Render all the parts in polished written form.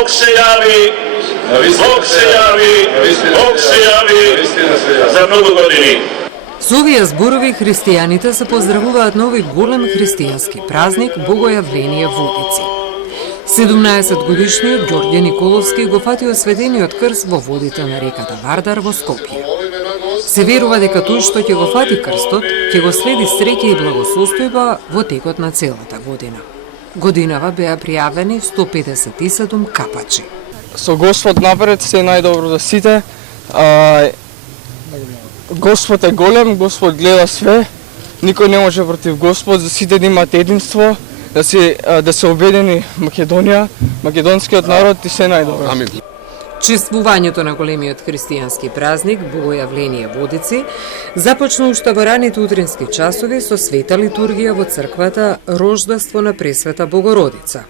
Бог се јави, Бог се јави, Бог се јави за многу години. Со овие зборови христијаните се поздравуваат на овој голем христијански празник Богојавление Водици. 17 годишниот Ѓорѓе Николовски го фати осветениот крст во водите на реката Вардар во Скопје. Се верува дека тој што ќе го фати крстот, ќе го следи среќа и благосостојба во текот на целата година. Годинава беа пријавени 157 капачи. Со Господ напред се најдобро за сите. Господ е голем, Господ гледа све. Никој не може против Господ, за сите да имат единство, да се обедини Македонија, македонскиот народ и се најдобро. Амин. Чествувањето на големиот христијански празник Богојавление Водици започна уште во раните утрински часови со света литургија во црквата Рождество на Пресвета Богородица.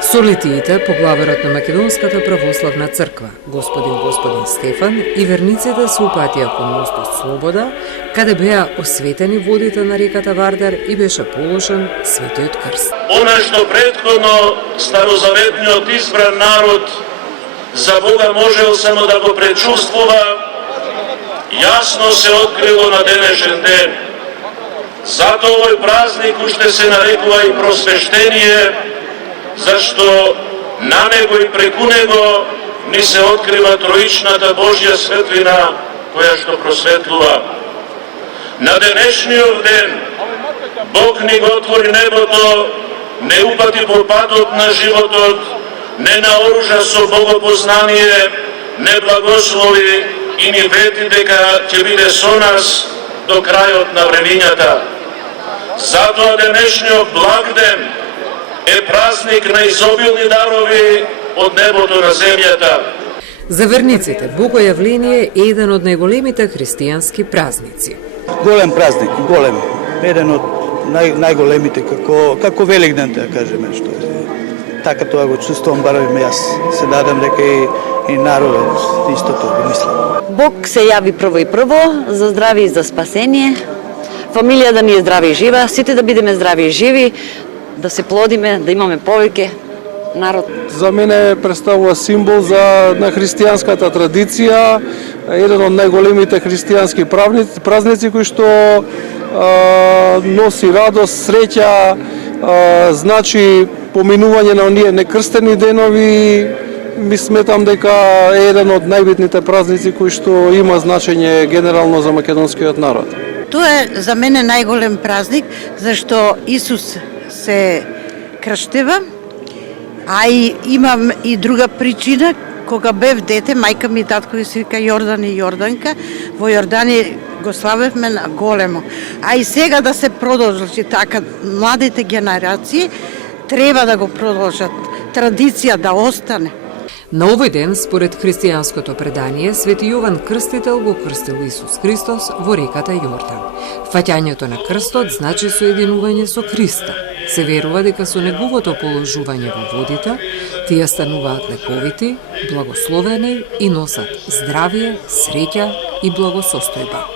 Со литиите, поглаварот на Македонската православна црква, господин Стефан и верниците се упатија кон мостот Слобода, каде беа осветени водите на реката Вардар и беше положен светиот крст. Она што претходно старозаветниот избран народ за Бога можел само да го пречувствува, јасно се открило на денешен ден. Зато овој празник уште се нарекува и просвештение, зашто на него и преку него ни се открива троичната Божја светлина, која што просветлува. На денешниот ден Бог ни го отвори небото, не упати по патот на животот, не наоружа со богопознание, не благослови и ни вети дека ќе биде со нас до крајот на времињата. Затоа денешниот благден е празник на изобилни дарови од небото на земјата. За верниците, Богојавление е еден од најголемите христијански празници. Голем празник, голем. Еден од најголемите, како Великден, да кажеме, што е. Така тоа го чувствувам, барем јас. Се надам дека и народот истото го мисли. Бог се јави прво и прво, за здраве и за спасение. Фамилија да ни е здрави и жива, сите да бидеме здрави и живи, да се плодиме, да имаме повеќе народ. За мене представува символ на христијанската традиција, еден од најголемите христијански празници кои што носи радост, среќа, значи поминување на оние некрстени денови. Ми сметам дека е еден од најбитните празници кои што има значење генерално за македонскиот народ. Тоа е за мене најголем празник, зашто Исус се крштева, а и имам и друга причина. Кога бев дете, мајка ми и татко се вика Јордан и Јорданка, во Јордани го славевме на големо. А и сега да се продолжи така, младите генерации треба да го продолжат, традиција да остане. На овој ден, според христијанското предание, Свети Јован Крстител го крстил Исус Христос во реката Јордан. Фаќањето на крстот значи соединување со Христа. Се верува дека со неговото положување во водите, тие стануваат лековити, благословени и носат здравје, среќа и благосостојба.